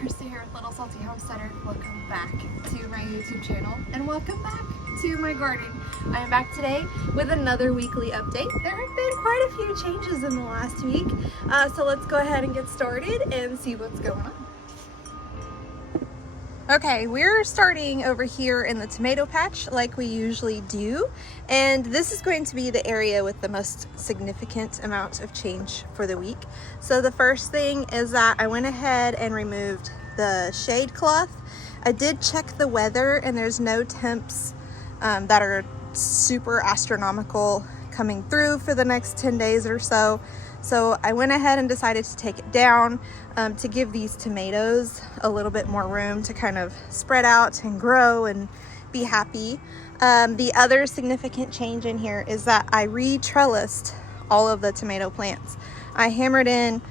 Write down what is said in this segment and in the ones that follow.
Christi here with Little Salty Homesteader. Welcome back to my YouTube channel and welcome back to my garden. I am back today with another weekly update. There have been quite a few changes in the last week, so let's go ahead and get started and see what's going on. Okay, we're starting over here in the tomato patch like we usually do, and this is going to be the area with the most significant amount of change for the week. So the first thing is that I went ahead and removed the shade cloth. I did check the weather and there's no temps that are super astronomical coming through for the next 10 days or so. So I went ahead and decided to take it down to give these tomatoes a little bit more room to kind of spread out and grow and be happy. The other significant change in here is that I re-trellised all of the tomato plants. I hammered in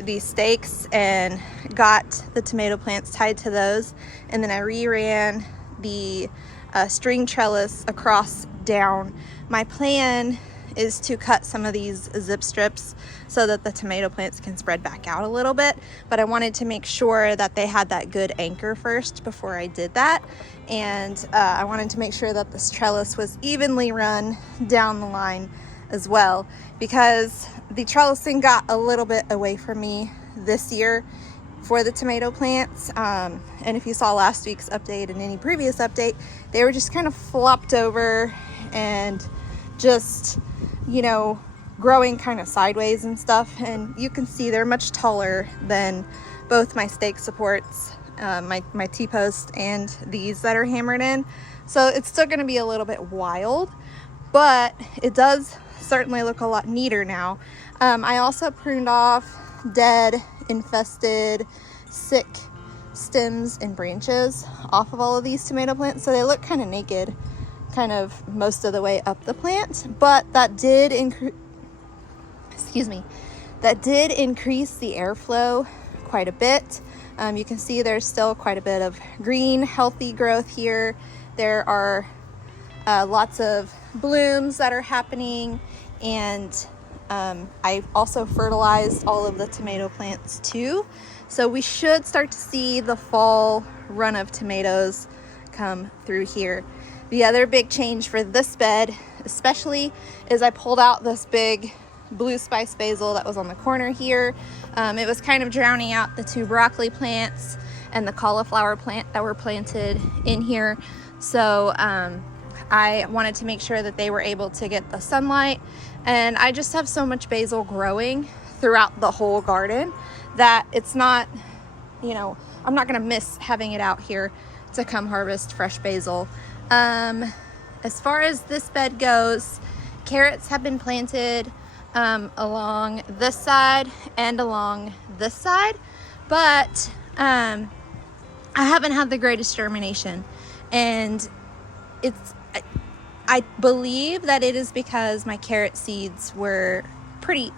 these stakes and got the tomato plants tied to those, and then I re-ran the string trellis across down. My plan is to cut some of these zip strips so that the tomato plants can spread back out a little bit, but I wanted to make sure that they had that good anchor first before I did that. And I wanted to make sure that this trellis was evenly run down the line as well, because the trellising got a little bit away from me this year for the tomato plants. And if you saw last week's update and any previous update, they were just kind of flopped over and just, you know, growing kind of sideways and stuff. And you can see they're much taller than both my stake supports, my T-post, and these that are hammered in. So it's still going to be a little bit wild, but it does certainly look a lot neater now. I also pruned off dead, infested, sick stems and branches off of all of these tomato plants, so they look kind of naked kind of most of the way up the plant. But that did increase the airflow quite a bit. You can see there's still quite a bit of green, healthy growth here. There are lots of blooms that are happening, and I've also fertilized all of the tomato plants too. So we should start to see the fall run of tomatoes come through here. The other big change for this bed especially is I pulled out this big blue spice basil that was on the corner here. It was kind of drowning out the two broccoli plants and the cauliflower plant that were planted in here. So I wanted to make sure that they were able to get the sunlight, and I just have so much basil growing throughout the whole garden that it's not, you know, I'm not gonna miss having it out here to come harvest fresh basil. As far as this bed goes, carrots have been planted along this side and along this side, but I haven't had the greatest germination, and I believe that it is because my carrot seeds were pretty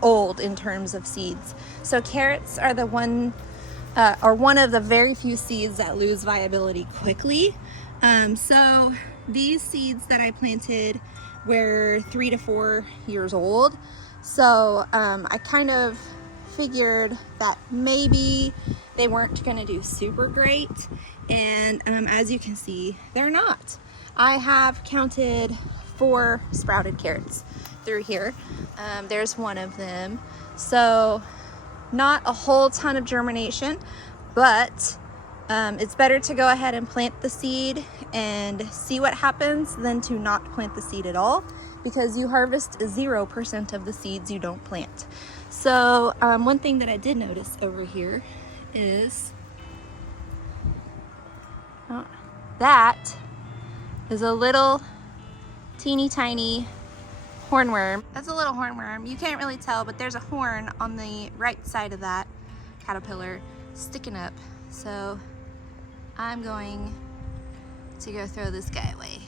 old in terms of seeds. So carrots are one of the very few seeds that lose viability quickly. So these seeds that I planted were 3 to 4 years old. So I kind of figured that maybe they weren't going to do super great. And as you can see, they're not. I have counted 4 sprouted carrots through here. There's one of them. So not a whole ton of germination, but it's better to go ahead and plant the seed and see what happens than to not plant the seed at all, because you harvest 0% of the seeds you don't plant. So one thing that I did notice over here is that is a little teeny tiny hornworm. That's a little hornworm. You can't really tell, but there's a horn on the right side of that caterpillar sticking up. So I'm going to go throw this guy away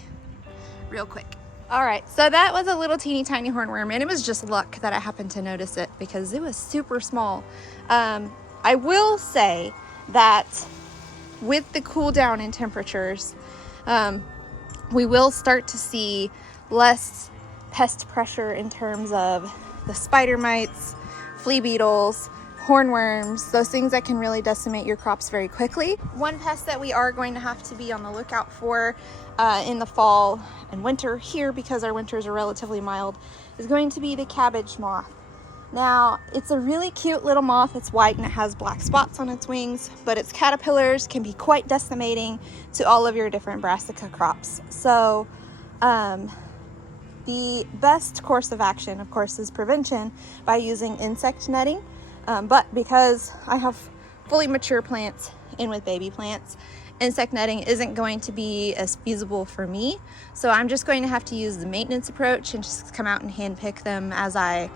real quick. All right, so that was a little teeny tiny hornworm, and it was just luck that I happened to notice it because it was super small. I will say that with the cool down in temperatures, we will start to see less pest pressure in terms of the spider mites, flea beetles, hornworms, those things that can really decimate your crops very quickly. One pest that we are going to have to be on the lookout for in the fall and winter here, because our winters are relatively mild, is going to be the cabbage moth. Now, it's a really cute little moth. It's white and it has black spots on its wings, but its caterpillars can be quite decimating to all of your different brassica crops. So the best course of action, of course, is prevention by using insect netting. But because I have fully mature plants in with baby plants, insect netting isn't going to be as feasible for me. So I'm just going to have to use the maintenance approach and just come out and hand pick them as I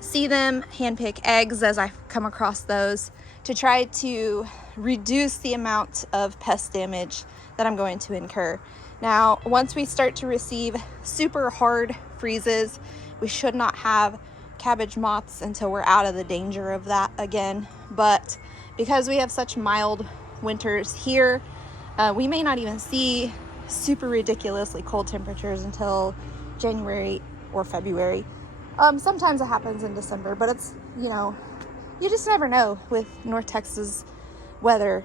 see them, hand pick eggs as I come across those, to try to reduce the amount of pest damage that I'm going to incur. Now, once we start to receive super hard freezes, we should not have cabbage moths until we're out of the danger of that again. But because we have such mild winters here, we may not even see super ridiculously cold temperatures until January or February. Sometimes it happens in December, but it's, you know, you just never know with North Texas weather.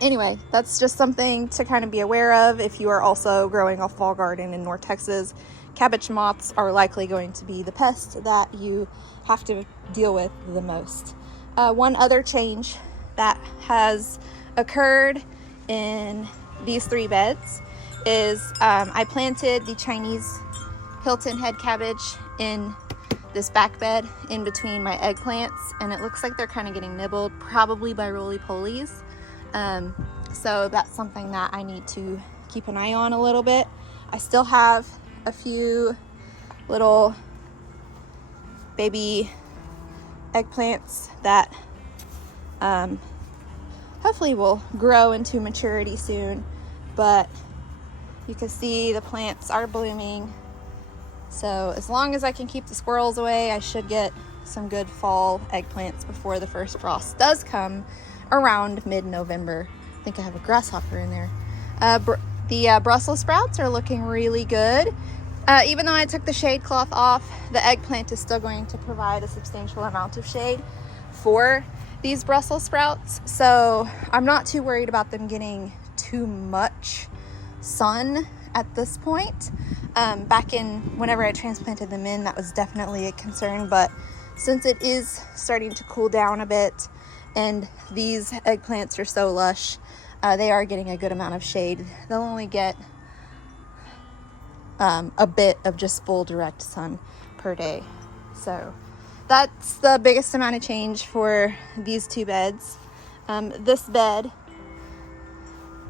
Anyway, that's just something to kind of be aware of if you are also growing a fall garden in North Texas. Cabbage moths are likely going to be the pest that you have to deal with the most. One other change that has occurred in these 3 beds is I planted the Chinese Hilton head cabbage in this back bed in between my eggplants, and it looks like they're kind of getting nibbled, probably by roly-polies. So that's something that I need to keep an eye on a little bit. I still have a few little baby eggplants that hopefully will grow into maturity soon, but you can see the plants are blooming. So as long as I can keep the squirrels away, I should get some good fall eggplants before the first frost does come around mid-November. I think I have a grasshopper in there. The Brussels sprouts are looking really good. Even though I took the shade cloth off, the eggplant is still going to provide a substantial amount of shade for these Brussels sprouts. So I'm not too worried about them getting too much sun at this point. Back in whenever I transplanted them in, that was definitely a concern, but since it is starting to cool down a bit and these eggplants are so lush, they are getting a good amount of shade. They'll only get a bit of just full direct sun per day. So that's the biggest amount of change for these 2 beds. This bed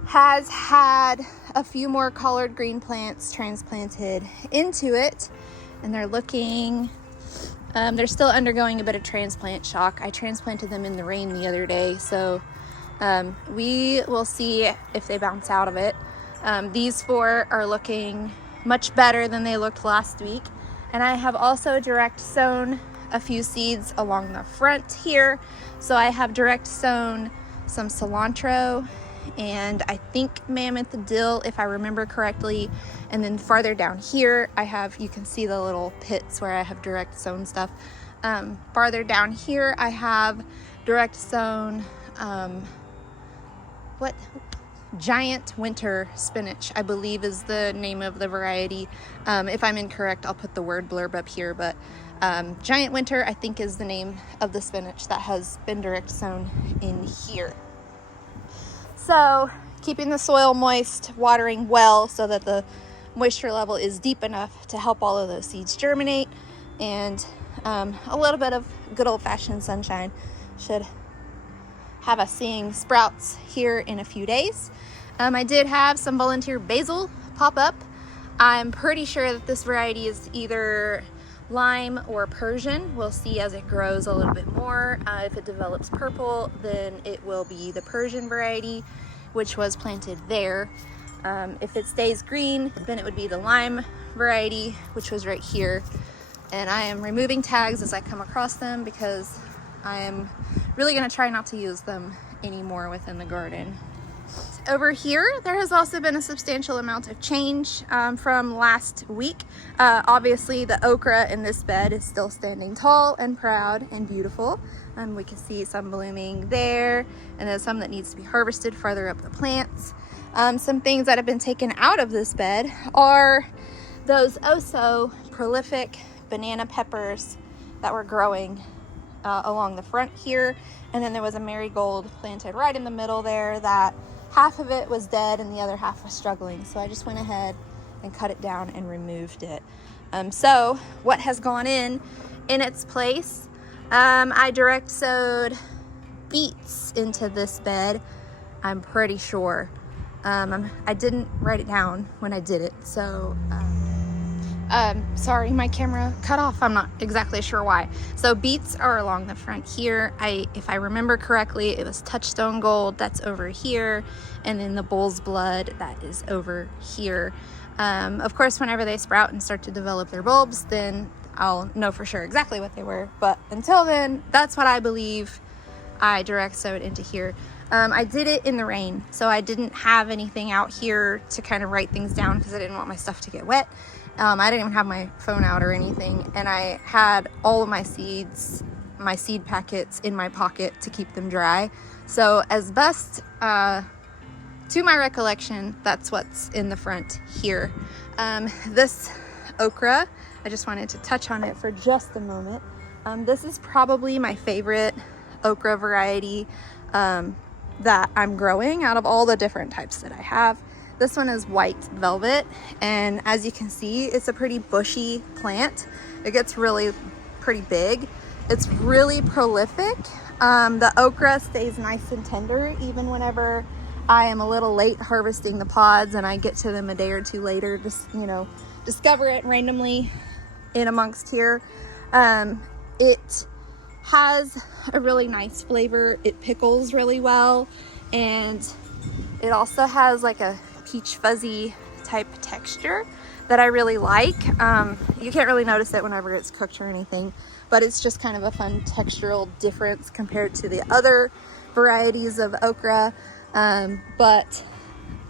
has had a few more collard green plants transplanted into it, and they're looking, they're still undergoing a bit of transplant shock. I transplanted them in the rain the other day, so we will see if they bounce out of it. These 4 are looking much better than they looked last week, and I have also direct sown a few seeds along the front here. So I have direct sown some cilantro and I think mammoth dill, if I remember correctly. And then farther down here, I have, you can see the little pits where I have direct sown stuff. Farther down here, I have direct sown, giant winter spinach, I believe is the name of the variety. If I'm incorrect, I'll put the word blurb up here, but giant winter, I think, is the name of the spinach that has been direct sown in here. So keeping the soil moist, watering well so that the moisture level is deep enough to help all of those seeds germinate, and a little bit of good old-fashioned sunshine should have us seeing sprouts here in a few days. I did have some volunteer basil pop up. I'm pretty sure that this variety is either lime or Persian. We'll see as it grows a little bit more. If it develops purple, then it will be the Persian variety, which was planted there. If it stays green, then it would be the lime variety, which was right here. And I am removing tags as I come across them because I am really going to try not to use them anymore within the garden. Over here, there has also been a substantial amount of change from last week. Obviously, the okra in this bed is still standing tall and proud and beautiful. We can see some blooming there, and there's some that needs to be harvested farther up the plants. Some things that have been taken out of this bed are those oh so prolific banana peppers that were growing along the front here. And then there was a marigold planted right in the middle there that half of it was dead and the other half was struggling. So I just went ahead and cut it down and removed it. So what has gone in its place, I direct sowed beets into this bed, I'm pretty sure. I didn't write it down when I did it, so sorry, my camera cut off. I'm not exactly sure why. So beets are along the front here. If I remember correctly, it was touchstone gold that's over here, and then the bull's blood that is over here. Of course, whenever they sprout and start to develop their bulbs, then I'll know for sure exactly what they were. But until then, that's what I believe I direct sowed into here. I did it in the rain, so I didn't have anything out here to kind of write things down because I didn't want my stuff to get wet. I didn't even have my phone out or anything, and I had all of my seeds, my seed packets in my pocket to keep them dry. So as best to my recollection, that's what's in the front here. This okra, I just wanted to touch on it for just a moment. This is probably my favorite okra variety that I'm growing out of all the different types that I have. This one is white velvet, and as you can see, it's a pretty bushy plant. It gets really pretty big. It's really prolific. The okra stays nice and tender even whenever I am a little late harvesting the pods and I get to them a day or two later, just, discover it randomly in amongst here. It has a really nice flavor. It pickles really well, and it also has like a peach fuzzy type texture that I really like. You can't really notice it whenever it's cooked or anything, but it's just kind of a fun textural difference compared to the other varieties of okra. But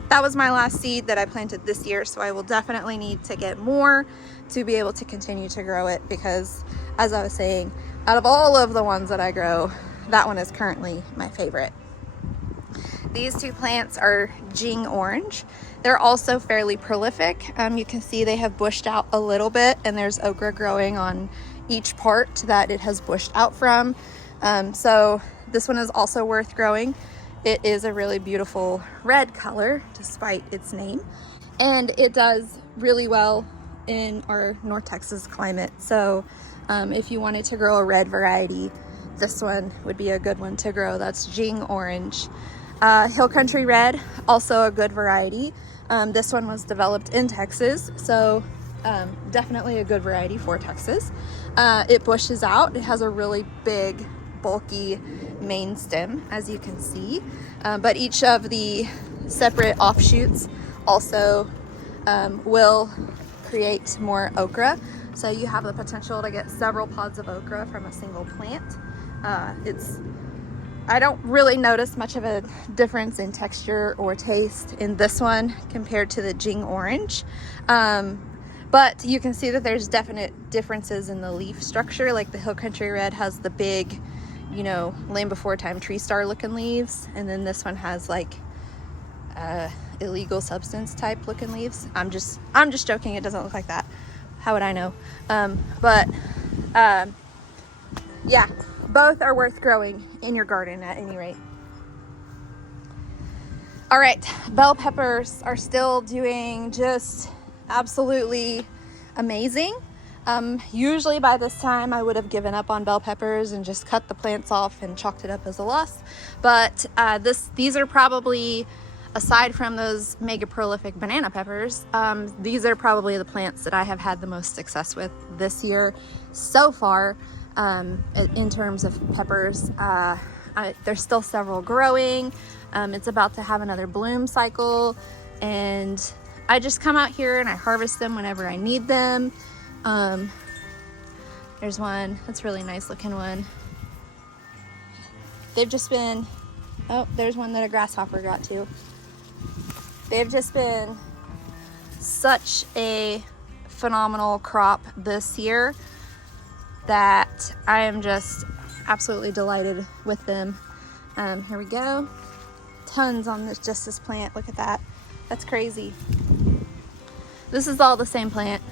that was my last seed that I planted this year, so I will definitely need to get more to be able to continue to grow it, because as I was saying, out of all of the ones that I grow, that one is currently my favorite. These two plants are Jing orange. They're also fairly prolific. You can see they have bushed out a little bit, and there's okra growing on each part that it has bushed out from. So this one is also worth growing. It is a really beautiful red color despite its name, and it does really well in our North Texas climate. So if you wanted to grow a red variety, this one would be a good one to grow. That's Jing orange. Hill Country Red, also a good variety. This one was developed in Texas, so definitely a good variety for Texas. It bushes out. It has a really big, bulky main stem, as you can see. But each of the separate offshoots also will create more okra. So you have the potential to get several pods of okra from a single plant. I don't really notice much of a difference in texture or taste in this one compared to the Jing orange. But you can see that there's definite differences in the leaf structure. Like the Hill Country Red has the big, Land Before Time tree star looking leaves. And then this one has like illegal substance type looking leaves. I'm just joking. It doesn't look like that. How would I know? Yeah, both are worth growing in your garden at any rate. All right, bell peppers are still doing just absolutely amazing. Usually by this time I would have given up on bell peppers and just cut the plants off and chalked it up as a loss. But these are probably, aside from those mega prolific banana peppers, these are probably the plants that I have had the most success with this year so far. In terms of peppers, there's still several growing. It's about to have another bloom cycle, and I just come out here and I harvest them whenever I need them. There's one that's a really nice looking one. They've just been, oh, there's one that a grasshopper got to. They've just been such a phenomenal crop this year that I am just absolutely delighted with them. Here we go. Tons on this plant. Look at that. That's crazy. This is all the same plant.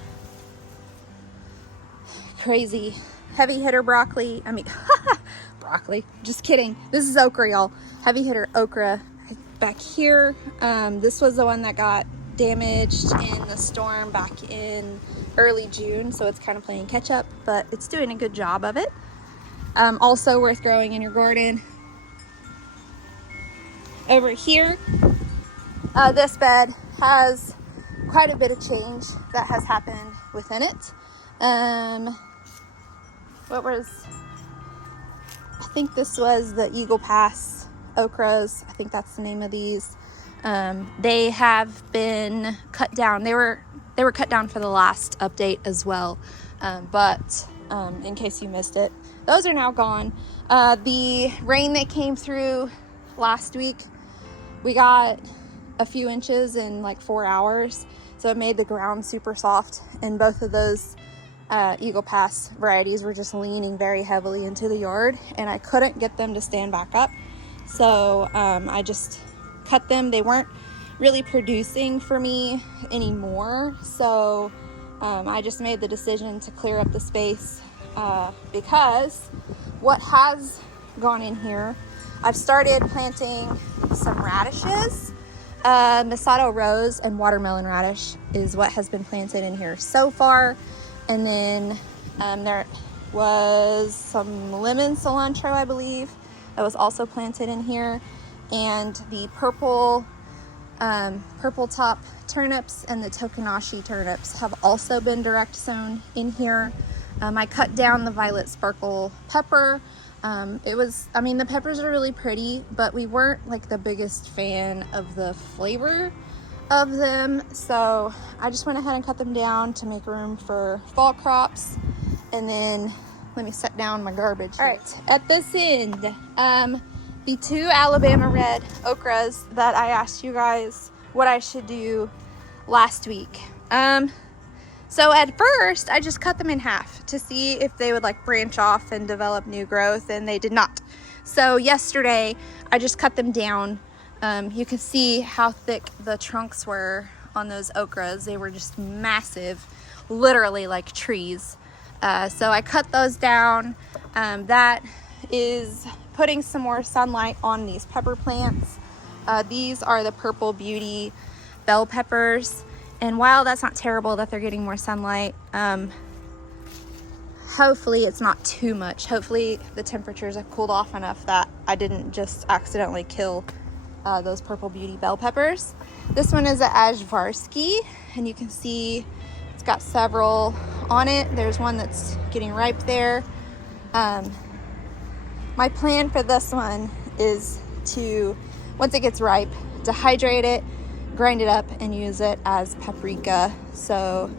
Crazy. Heavy hitter broccoli. I mean, broccoli. Just kidding. This is okra, y'all. Heavy hitter okra. Back here, this was the one that got damaged in the storm back in early June, so it's kind of playing catch up, but it's doing a good job of it. Also worth growing in your garden. Over here, this bed has quite a bit of change that has happened within it. I think this was the Eagle Pass okras. I think that's the name of these. They have been cut down. They were cut down for the last update as well, but in case you missed it, those are now gone. The rain that came through last week, we got a few inches in like 4 hours, so it made the ground super soft, and both of those Eagle Pass varieties were just leaning very heavily into the yard, and I couldn't get them to stand back up, so I just cut them. They weren't really producing for me anymore, so I just made the decision to clear up the space because what has gone in here, I've started planting some radishes. Masato rose and watermelon radish is what has been planted in here so far, and then there was some lemon cilantro, I believe, that was also planted in here, and the purple top turnips and the Tokanashi turnips have also been direct sown in here. I cut down the violet sparkle pepper. The peppers are really pretty, but we weren't like the biggest fan of the flavor of them, so I just went ahead and cut them down to make room for fall crops. And then let me set down my garbage. All right, at this end, the 2 Alabama red okras that I asked you guys what I should do last week. So at first I just cut them in half to see if they would like branch off and develop new growth, and they did not. So yesterday I just cut them down. You can see how thick the trunks were on those okras. They were just massive, literally like trees. So I cut those down. That is putting some more sunlight on these pepper plants. These are the Purple Beauty bell peppers. And while that's not terrible that they're getting more sunlight, hopefully it's not too much. Hopefully the temperatures have cooled off enough that I didn't just accidentally kill those Purple Beauty bell peppers. This one is a Ajvarsky, and you can see it's got several on it. There's one that's getting ripe there. My plan for this one is to, once it gets ripe, dehydrate it, grind it up, and use it as paprika. So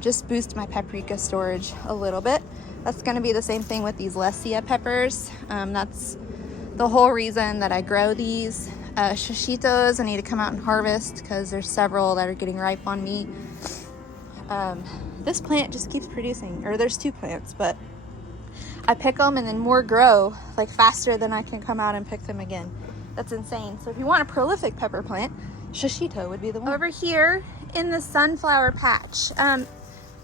just boost my paprika storage a little bit. That's going to be the same thing with these Lesia peppers. That's the whole reason that I grow these. Shishitos I need to come out and harvest because there's several that are getting ripe on me. This plant just keeps producing, or there's 2 plants, but I pick them and then more grow like faster than I can come out and pick them again. That's insane. So if you want a prolific pepper plant, Shishito would be the one. Over here in the sunflower patch,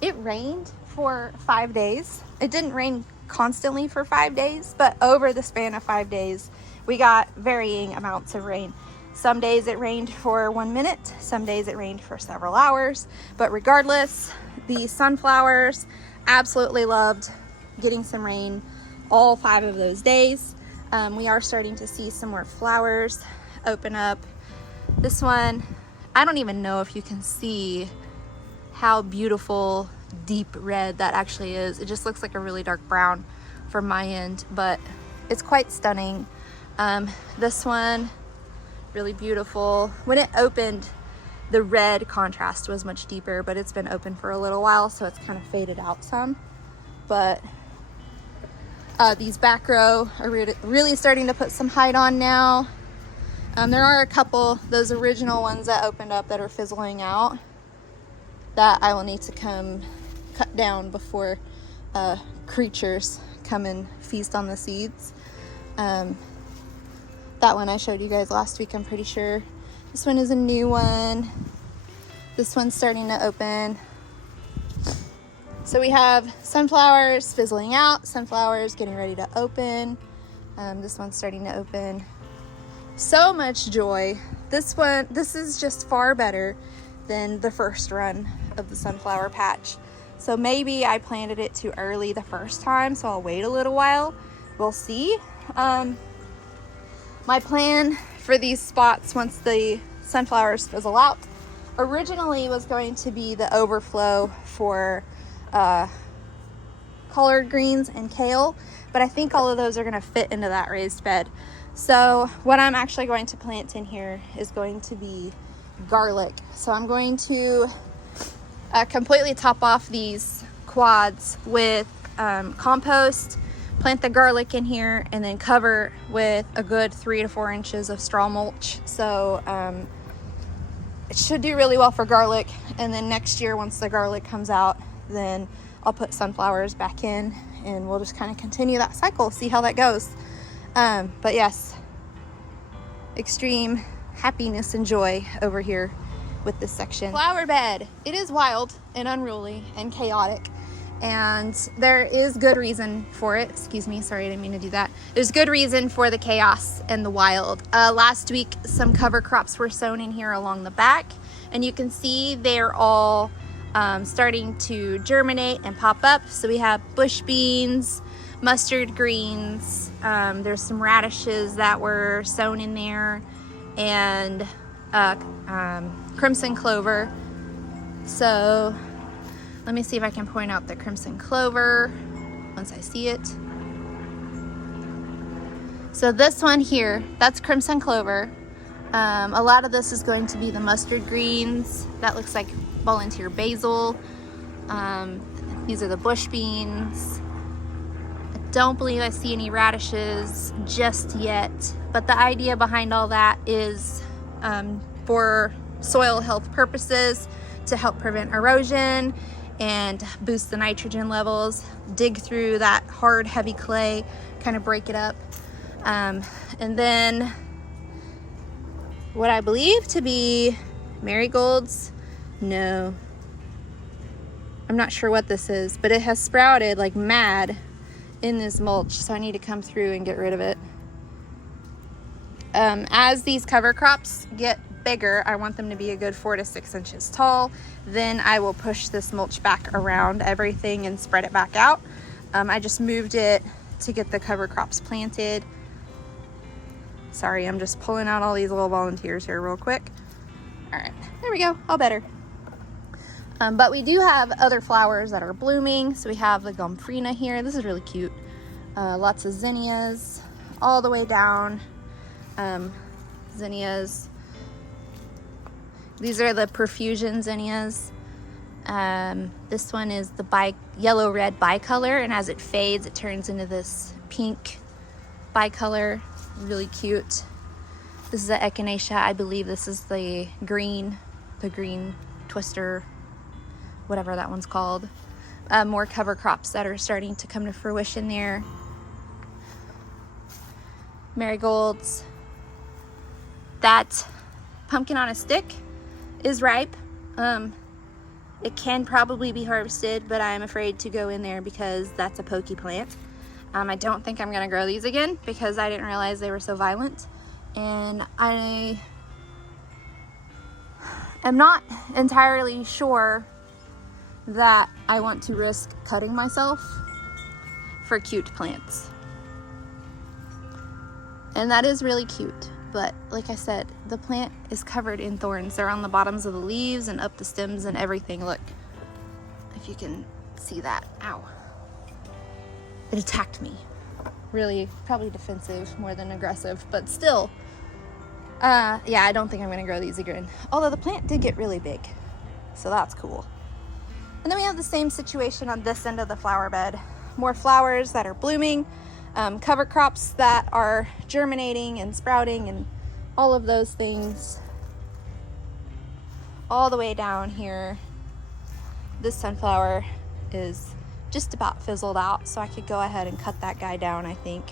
it rained for 5 days. It didn't rain constantly for 5 days, but over the span of 5 days, we got varying amounts of rain. Some days it rained for 1 minute, some days it rained for several hours, but regardless, the sunflowers absolutely loved getting some rain all 5 of those days. We are starting to see some more flowers open up. This one, I don't even know if you can see how beautiful deep red that actually is. It just looks like a really dark brown from my end, but it's quite stunning. This one, really beautiful. When it opened, the red contrast was much deeper, but it's been open for a little while, so it's kind of faded out some. But these back row are really starting to put some height on now. There are a couple, those original ones that opened up that are fizzling out that I will need to come cut down before creatures come and feast on the seeds. That one I showed you guys last week, I'm pretty sure. This one is a new one. This one's starting to open. So we have sunflowers fizzling out, sunflowers getting ready to open. This one's starting to open. So much joy. This is just far better than the first run of the sunflower patch. So maybe I planted it too early the first time, so I'll wait a little while. We'll see. My plan for these spots once the sunflowers fizzle out originally was going to be the overflow for collard greens and kale, but I think all of those are going to fit into that raised bed. So what I'm actually going to plant in here is going to be garlic. So I'm going to completely top off these quads with compost, plant the garlic in here, and then cover with a good 3 to 4 inches of straw mulch. So it should do really well for garlic. And then next year, once the garlic comes out, then I'll put sunflowers back in and we'll just kind of continue that cycle, see how that goes. But yes, extreme happiness and joy over here with this section. Flower bed. It is wild and unruly and chaotic, and there is good reason for it. Excuse me, sorry, I didn't mean to do that. There's good reason for the chaos and the wild. Last week, some cover crops were sown in here along the back, and you can see they're all starting to germinate and pop up. So we have bush beans, mustard greens, there's some radishes that were sown in there, and crimson clover. So let me see if I can point out the crimson clover once I see it. So this one here, that's crimson clover. A lot of this is going to be the mustard greens. That looks like volunteer basil. These are the bush beans. I don't believe I see any radishes just yet, but the idea behind all that is for soil health purposes, to help prevent erosion and boost the nitrogen levels, dig through that hard, heavy clay, kind of break it up. And then what I believe to be marigolds. No, I'm not sure what this is, but it has sprouted like mad in this mulch, so I need to come through and get rid of it. As these cover crops get bigger, I want them to be a good 4 to 6 inches tall. Then I will push this mulch back around everything and spread it back out. I just moved it to get the cover crops planted. Sorry, I'm just pulling out all these little volunteers here real quick. All right, there we go, all better. But we do have other flowers that are blooming. So we have the gomphrena here. This is really cute. Lots of zinnias all the way down. Zinnias. These are the profusion zinnias. This one is the yellow-red bicolor, and as it fades, it turns into this pink bicolor. Really cute. This is the echinacea. I believe this is the green twister, whatever that one's called. More cover crops that are starting to come to fruition there. Marigolds. That pumpkin on a stick is ripe. It can probably be harvested, but I'm afraid to go in there because that's a pokey plant. I don't think I'm gonna grow these again because I didn't realize they were so violent. And I am not entirely sure that I want to risk cutting myself for cute plants. And that is really cute, but like I said, the plant is covered in thorns. They're on the bottoms of the leaves and up the stems and everything. Look, if you can see that. Ow. It attacked me. Really, probably defensive more than aggressive, but still. Yeah, I don't think I'm gonna grow these again. Although the plant did get really big, so that's cool. And then we have the same situation on this end of the flower bed. More flowers that are blooming, cover crops that are germinating and sprouting and all of those things all the way down here. This sunflower is just about fizzled out, so I could go ahead and cut that guy down, I think.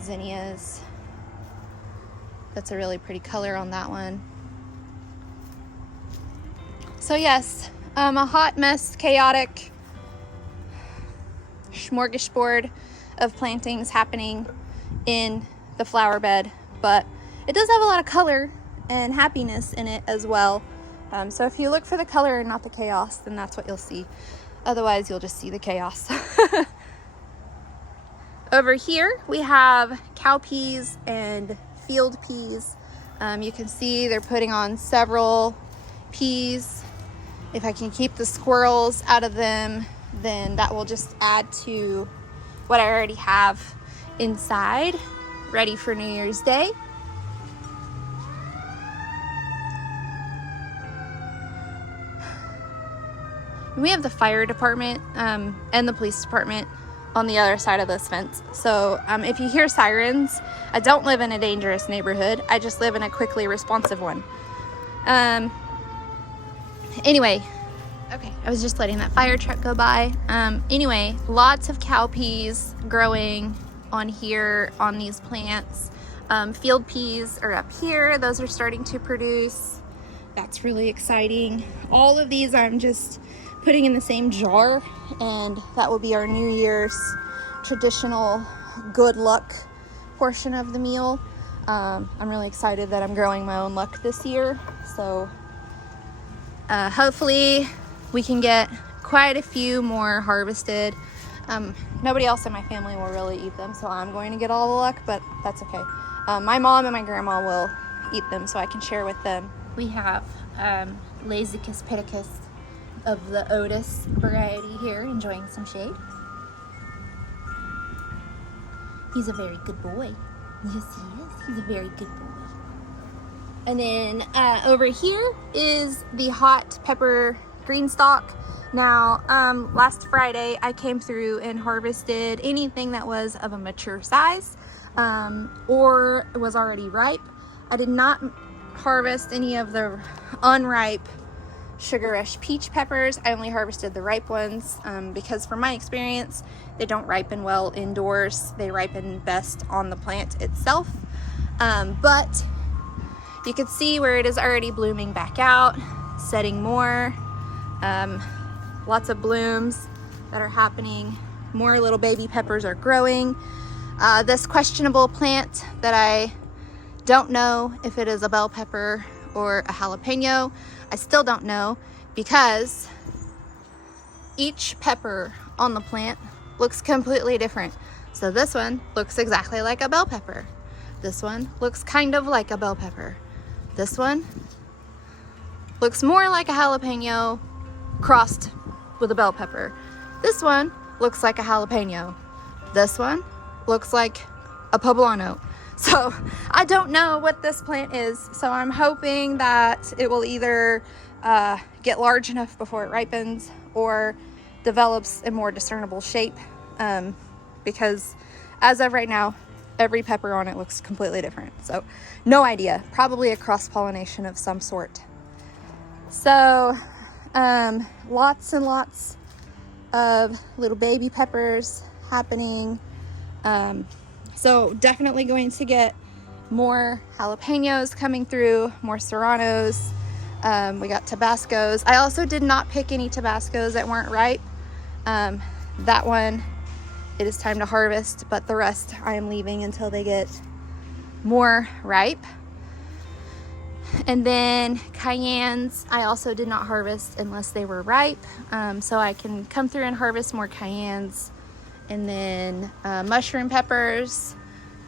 Zinnias. That's a really pretty color on that one. So yes, a hot mess, chaotic smorgasbord of plantings happening in the flower bed, but it does have a lot of color and happiness in it as well. So if you look for the color and not the chaos, then that's what you'll see. Otherwise, you'll just see the chaos. Over here, we have cowpeas and field peas. You can see they're putting on several peas. If I can keep the squirrels out of them, then that will just add to what I already have inside, ready for New Year's Day. We have the fire department and the police department on the other side of this fence. So if you hear sirens, I don't live in a dangerous neighborhood. I just live in a quickly responsive one. Anyway, okay, I was just letting that fire truck go by. Anyway, lots of cowpeas growing on here on these plants. Field peas are up here. Those are starting to produce. That's really exciting. All of these I'm just putting in the same jar, and that will be our New Year's traditional good luck portion of the meal. I'm really excited that I'm growing my own luck this year, so hopefully we can get quite a few more harvested. Nobody else in my family will really eat them, so I'm going to get all the luck, but that's okay. My mom and my grandma will eat them, so I can share with them. We have Lazicus pedicus of the Otis variety here, enjoying some shade. He's a very good boy. Yes, he is. He's a very good boy. And then over here is the hot pepper green stalk. Now, last Friday, I came through and harvested anything that was of a mature size or was already ripe. I did not harvest any of the unripe Sugar Rush peach peppers. I only harvested the ripe ones because from my experience, they don't ripen well indoors. They ripen best on the plant itself. But you can see where it is already blooming back out, setting more. Lots of blooms that are happening. More little baby peppers are growing. This questionable plant that I don't know if it is a bell pepper or a jalapeno, I still don't know, because each pepper on the plant looks completely different. So this one looks exactly like a bell pepper. This one looks kind of like a bell pepper. This one looks more like a jalapeno crossed with a bell pepper. This one looks like a jalapeno. This one looks like a poblano. So I don't know what this plant is, so I'm hoping that it will either get large enough before it ripens or develops a more discernible shape, because as of right now, every pepper on it looks completely different. So no idea, probably a cross-pollination of some sort. So lots and lots of little baby peppers happening. So definitely going to get more jalapenos coming through, more serranos. We got Tabascos. I also did not pick any Tabascos that weren't ripe. That one, it is time to harvest, but the rest I am leaving until they get more ripe. And then cayennes, I also did not harvest unless they were ripe. So I can come through and harvest more cayennes. And then mushroom peppers,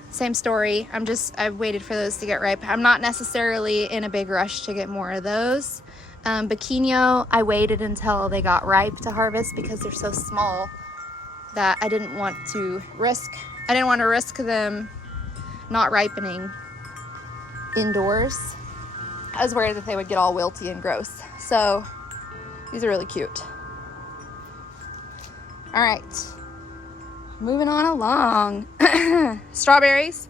same story. I've waited for those to get ripe. I'm not necessarily in a big rush to get more of those. Bikino, I waited until they got ripe to harvest because they're so small that I didn't want to risk them not ripening indoors. I was worried that they would get all wilty and gross. So these are really cute. All right. moving on along. Strawberries.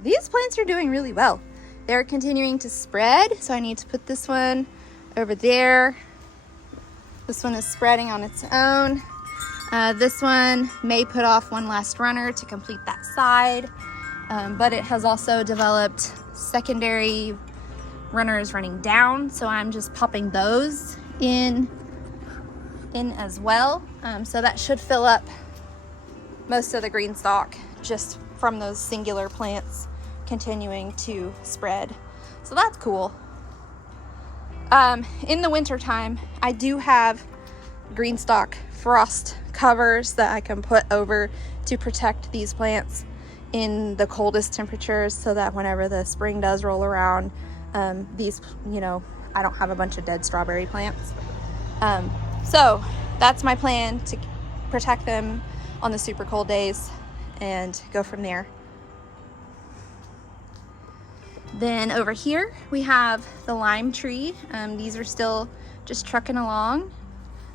These plants are doing really well. They're continuing to spread, so I need to put this one over there. This one is spreading on its own. This one may put off one last runner to complete that side, but it has also developed secondary runners running down, so I'm just popping those in as well. So that should fill up most of the green stalk just from those singular plants continuing to spread. So that's cool. In the winter time, I do have green stalk frost covers that I can put over to protect these plants in the coldest temperatures, so that whenever the spring does roll around, these, I don't have a bunch of dead strawberry plants. So that's my plan, to protect them on the super cold days and go from there. Then over here we have the lime tree. These are still just trucking along,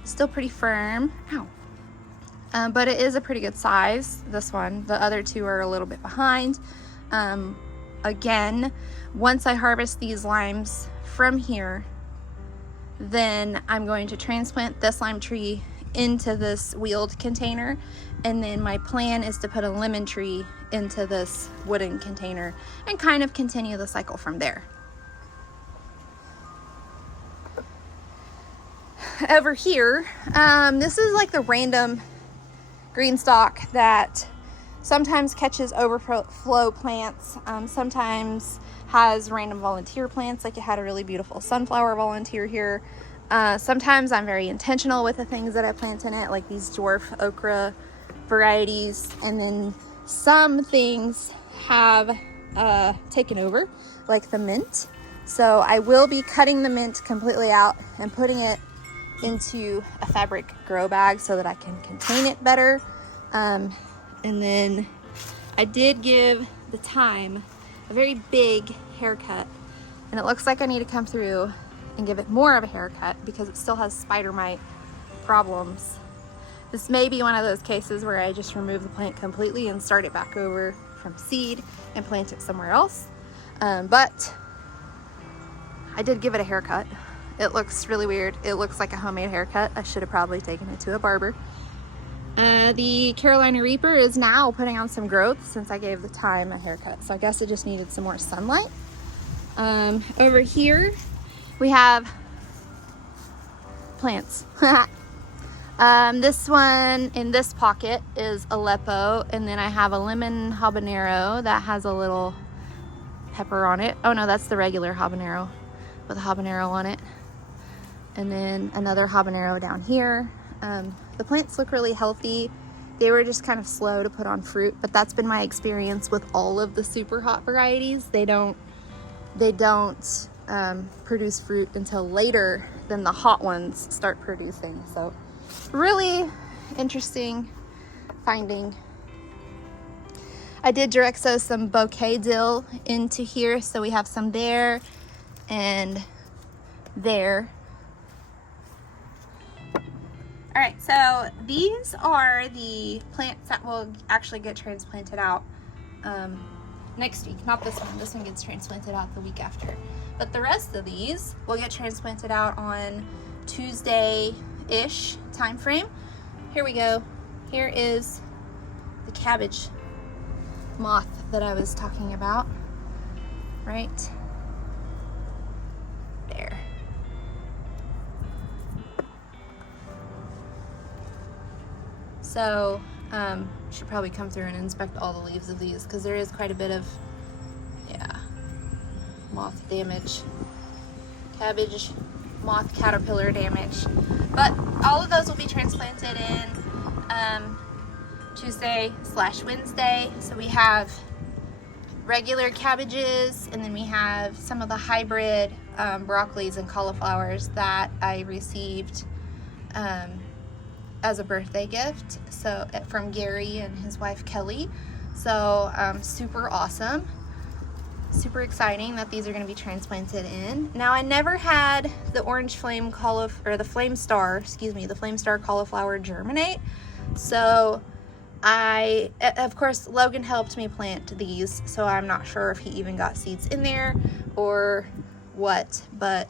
still pretty firm. Ow. But it is a pretty good size, this one. The other two are a little bit behind. Again, once I harvest these limes from here, then I'm going to transplant this lime tree into this wheeled container, and then my plan is to put a lemon tree into this wooden container and kind of continue the cycle from there. Over here, this is like the random green stalk that sometimes catches overflow plants, sometimes has random volunteer plants, like it had a really beautiful sunflower volunteer here. Sometimes I'm very intentional with the things that I plant in it, like these dwarf okra varieties, and then some things have taken over, like the mint. So I will be cutting the mint completely out and putting it into a fabric grow bag so that I can contain it better. And then I did give the thyme a very big haircut, and it looks like I need to come through and give it more of a haircut because it still has spider mite problems. This may be one of those cases where I just remove the plant completely and start it back over from seed and plant it somewhere else. But I did give it a haircut. It looks really weird. It looks like a homemade haircut. I should have probably taken it to a barber. The Carolina Reaper is now putting on some growth since I gave the thyme a haircut. So I guess it just needed some more sunlight. Over here we have plants. This one in this pocket is Aleppo, and then I have a lemon habanero that has a little pepper on it. Oh no, that's the regular habanero with a habanero on it. And then another habanero down here. The plants look really healthy. They were just kind of slow to put on fruit, but that's been my experience with all of the super hot varieties. They don't produce fruit until later than the hot ones start producing. So really interesting finding. I did direct sow some bouquet dill into here, so we have some there and there. All right, so these are the plants that will actually get transplanted out next week. Not this one. This one gets transplanted out the week after. But the rest of these will get transplanted out on Tuesday-ish time frame. Here we go. Here is the cabbage moth that I was talking about. Right there. So should probably come through and inspect all the leaves of these because there is quite a bit of moth damage, cabbage moth caterpillar damage. But all of those will be transplanted in Tuesday/Wednesday. So we have regular cabbages, and then we have some of the hybrid broccolis and cauliflowers that I received as a birthday gift, so from Gary and his wife Kelly. So super awesome, super exciting that these are going to be transplanted in. Now I never had the orange flame the flame star cauliflower germinate, so Of course, Logan helped me plant these, so I'm not sure if he even got seeds in there or what, but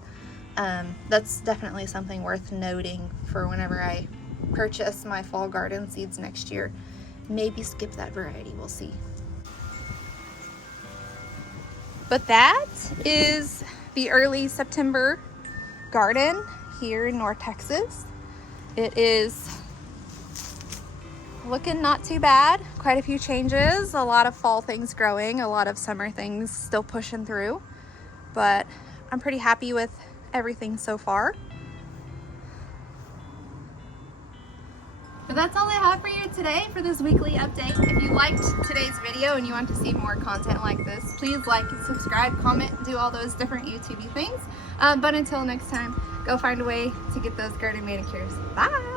that's definitely something worth noting for whenever I purchase my fall garden seeds next year. Maybe skip that variety, we'll see. But that is the early September garden here in North Texas. It is looking not too bad. Quite a few changes, a lot of fall things growing, a lot of summer things still pushing through, but I'm pretty happy with everything so far. But that's all I have for you today for this weekly update. If you liked today's video and you want to see more content like this, please like and subscribe, comment, do all those different YouTube-y things. But until next time, go find a way to get those garden manicures. Bye!